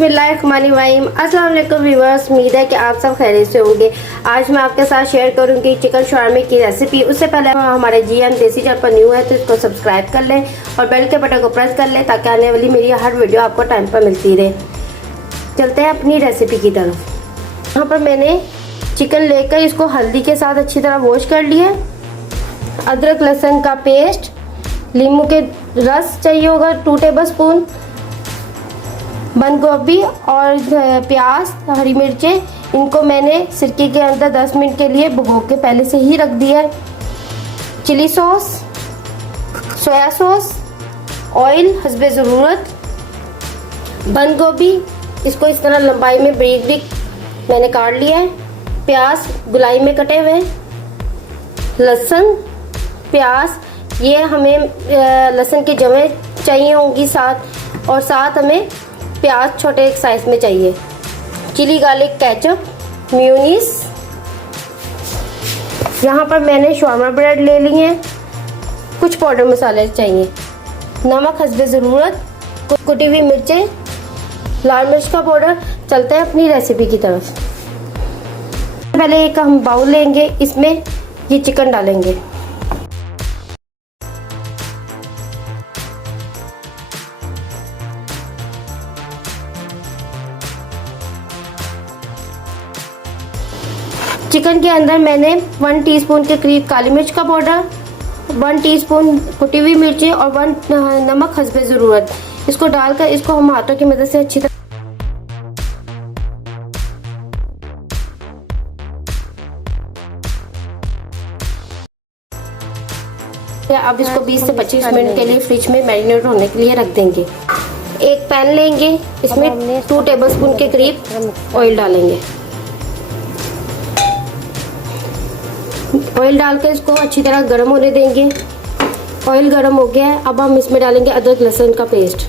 बिस्मिल्लाहिर्रहमानिर्रहीम। अस्सलाम वालेकुम व्यूअर्स, उम्मीद है कि आप सब खैरियत से होंगे। आज मैं आपके साथ शेयर करूंगी चिकन शवारमे की रेसिपी। उससे पहले हमारे GM देसी चैनल पर न्यू है तो इसको सब्सक्राइब कर लें और बेल के बटन को प्रेस कर लें ताकि आने वाली मेरी हर वीडियो आपको टाइम पर मिलती रहे। चलते हैं अपनी रेसिपी की तरफ। यहाँ पर मैंने चिकन लेकर इसको हल्दी के साथ अच्छी तरह वॉश कर लिया। अदरक लहसुन का पेस्ट, नींबू के रस चाहिए होगा 2 टेबल स्पून, बंद गोभी और प्याज, हरी मिर्चें, इनको मैंने सिरके के अंदर 10 मिनट के लिए भिगो के पहले से ही रख दिया है। Chilli sauce, soya sauce, oil हस्बे ज़रूरत, बंद गोभी इसको इस तरह लंबाई में बारीक बारीक मैंने काट लिया है। प्याज गुलाई में कटे हुए, लहसुन, प्याज, ये हमें लहसुन की जवें चाहिए होंगी साथ, और साथ हमें प्याज छोटे एक साइज में चाहिए। Chilli garlic ketchup, mayonnaise. यहाँ पर मैंने शवारमा ब्रेड ले ली है। कुछ पाउडर मसाले चाहिए, नमक हस्बे ज़रूरत, कुटी हुई मिर्चें, लाल मिर्च का पाउडर। चलते हैं अपनी रेसिपी की तरफ। पहले एक हम बाउल लेंगे, इसमें ये चिकन डालेंगे। चिकन के अंदर मैंने 1 टीस्पून के करीब काली मिर्च का पाउडर, 1 टीस्पून कुटी हुई मिर्ची और 1 नमक हस्बे ज़रूरत, इसको डालकर इसको हम हाथों की मदद से अच्छी तरह अब इसको 20 से 25 मिनट के लिए फ्रिज में मैरिनेट होने के लिए रख देंगे। एक पैन लेंगे, इसमें 2 टेबल स्पून के करीब ऑयल डालेंगे। ऑयल डालकर इसको अच्छी तरह गर्म होने देंगे। ऑयल गर्म हो गया है, अब हम इसमें डालेंगे अदरक लहसुन का पेस्ट।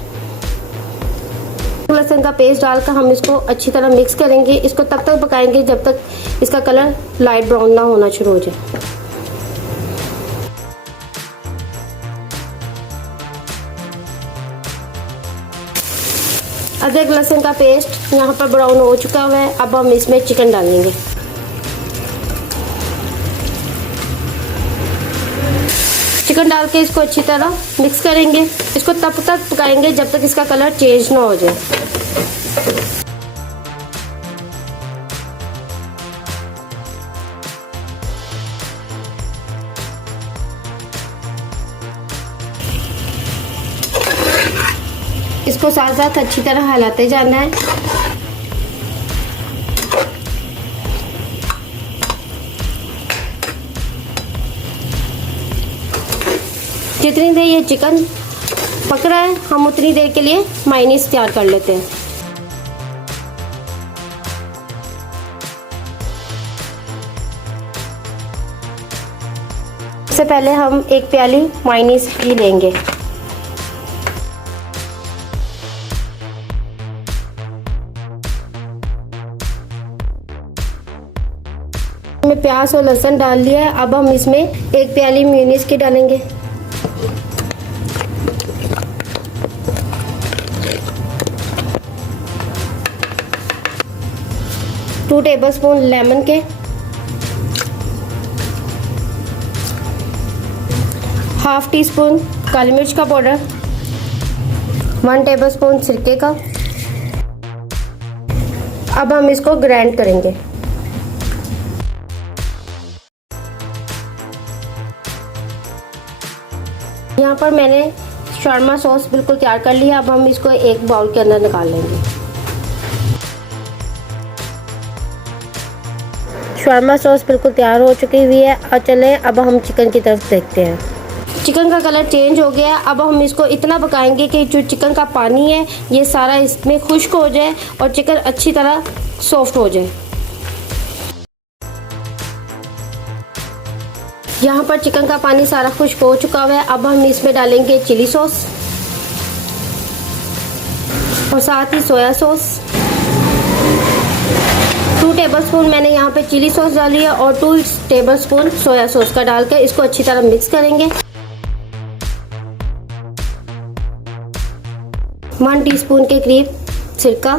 लहसुन का पेस्ट डालकर हम इसको अच्छी तरह मिक्स करेंगे। इसको तब तक पकाएंगे जब तक इसका कलर लाइट ब्राउन ना होना शुरू हो जाए। अदरक लहसुन का पेस्ट यहाँ पर ब्राउन हो चुका हुआ है। अब हम इसमें चिकन डालेंगे। चिकन डाल के इसको अच्छी तरह मिक्स करेंगे। इसको तब तक पकाएंगे जब तक इसका कलर चेंज ना हो जाए। इसको साथ साथ अच्छी तरह हिलाते जाना है। जितनी देर ये चिकन पक रहा है, हम उतनी देर के लिए मायोनीज तैयार कर लेते हैं। सबसे पहले हम एक प्याली मायोनीज की लेंगे। में प्याज और लहसुन डाल लिया है। अब हम इसमें एक प्याली मेयोनीज की डालेंगे। टू टेबल स्पून लेमन के, हाफ टी स्पून काली मिर्च का पाउडर, 1 टेबल स्पून सिरके का। अब हम इसको ग्राइंड करेंगे। यहाँ पर मैंने शवारमा सॉस बिल्कुल तैयार कर लिया। अब हम इसको एक बाउल के अंदर निकाल लेंगे। शवारमा सॉस बिल्कुल तैयार हो चुकी हुई है। और चलें अब हम चिकन की तरफ देखते हैं। चिकन का कलर चेंज हो गया। अब हम इसको इतना पकाएंगे कि जो चिकन का पानी है ये सारा इसमें खुश्क हो जाए और चिकन अच्छी तरह सॉफ्ट हो जाए। यहाँ पर चिकन का पानी सारा खुश्क हो चुका हुआ है। अब हम इसमें डालेंगे चिली सॉस और साथ ही सोया सॉस। 2 टेबल स्पून मैंने यहाँ पे चिली सॉस डाली है और 2 टेबल स्पून सोया सॉस का डालकर इसको अच्छी तरह मिक्स करेंगे। 1 टीस्पून के करीब सिरका,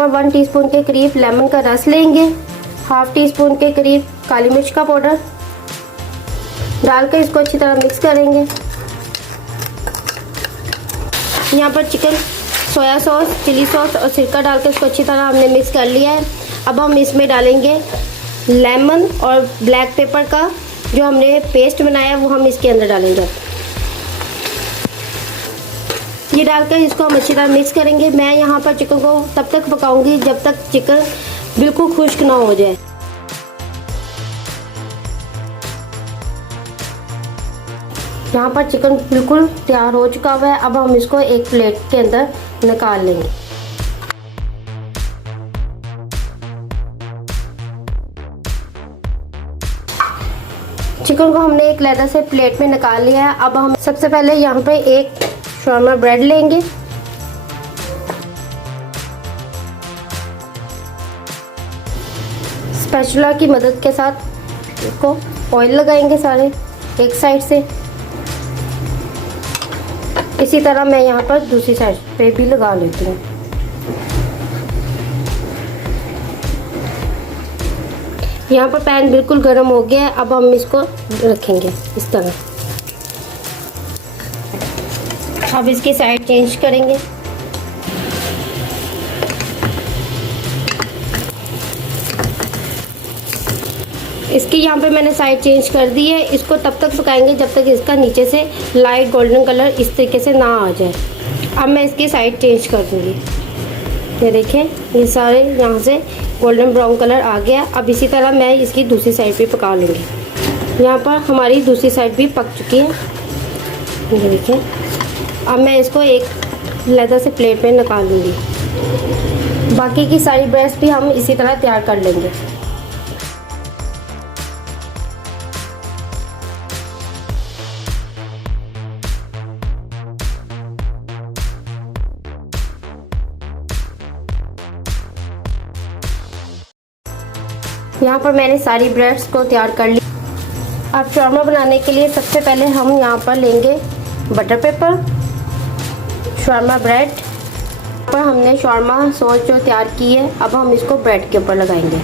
पर 1 टीस्पून के करीब लेमन का रस लेंगे, हाफ टी स्पून के करीब काली मिर्च का पाउडर डालकर इसको अच्छी तरह मिक्स करेंगे। यहाँ पर chicken soya sauce, chilli sauce और सिरका डालकर इसको अच्छी तरह हमने मिक्स कर लिया है। अब हम इसमें डालेंगे लेमन और ब्लैक पेपर का जो हमने पेस्ट बनाया है वो हम इसके अंदर डालेंगे। ये डालकर इसको हम अच्छी तरह मिक्स करेंगे। मैं यहाँ पर चिकन को तब तक पकाऊंगी जब तक चिकन बिल्कुल खुश्क ना हो जाए। यहाँ पर चिकन बिल्कुल तैयार हो चुका हुआ है। अब हम इसको एक प्लेट के अंदर निकाल लेंगे। चिकन को हमने एक लेदर से प्लेट में निकाल लिया है। अब हम सबसे पहले यहाँ पे एक शॉर्मा ब्रेड लेंगे, स्पैचुला की मदद के साथ इसको ऑयल लगाएंगे सारे एक साइड से। इसी तरह मैं यहाँ पर दूसरी साइड पे भी लगा लेती हूँ। यहाँ पर पैन बिल्कुल गर्म हो गया है। अब हम इसको रखेंगे इस तरह। अब इसकी साइड चेंज करेंगे। इसकी यहाँ पे मैंने साइड चेंज कर दी है। इसको तब तक पकाएंगे जब तक इसका नीचे से लाइट गोल्डन कलर इस तरीके से ना आ जाए। अब मैं इसकी साइड चेंज कर दूँगी। ये देखें, ये सारे यहाँ से गोल्डन ब्राउन कलर आ गया। अब इसी तरह मैं इसकी दूसरी साइड भी पका लूँगी। यहाँ पर हमारी दूसरी साइड भी पक चुकी है। ये देखें, अब मैं इसको एक लेदर से प्लेट में निकाल लूँगी। बाकी की सारी ब्रेड्स भी हम इसी तरह तैयार कर लेंगे। यहाँ पर मैंने सारी ब्रेड्स को तैयार कर ली। अब शॉर्मा बनाने के लिए सबसे पहले हम यहाँ पर लेंगे बटर पेपर, शॉर्मा ब्रेड। पर हमने शॉर्मा सॉस जो तैयार की है, अब हम इसको ब्रेड के ऊपर लगाएंगे।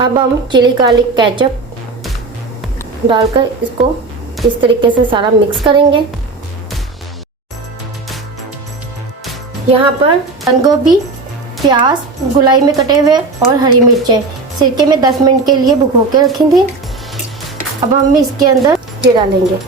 अब हम चिली गार्लिक केचप डालकर इसको इस तरीके से सारा मिक्स करेंगे। यहाँ पर बंद गोभी, प्याज गुलाई में कटे हुए और हरी मिर्चें सिरके में 10 मिनट के लिए भिगो के रखेंगे। अब हम इसके अंदर ये डालेंगे।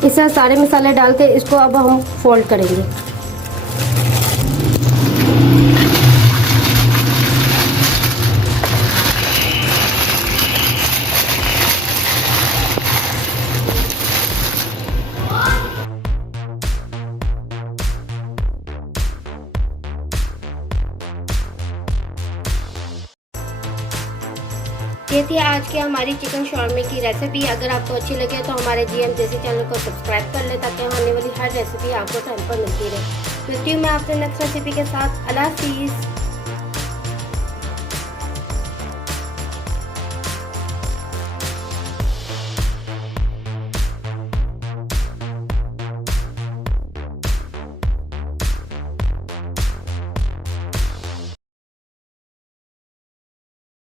इसमें सारे मसाले डाल के इसको अब हम फोल्ड करेंगे। ये थी आज की हमारी चिकन शॉर्मे की रेसिपी। अगर आपको अच्छी लगे तो हमारे जीएम देसी चैनल को सब्सक्राइब कर ले ताकि आने वाली हर रेसिपी आपको टाइम पर मिलती रहे। मिलती हूँ मैं आपसे नेक्स्ट रेसिपी के साथ। अल्लाह हाफिज़।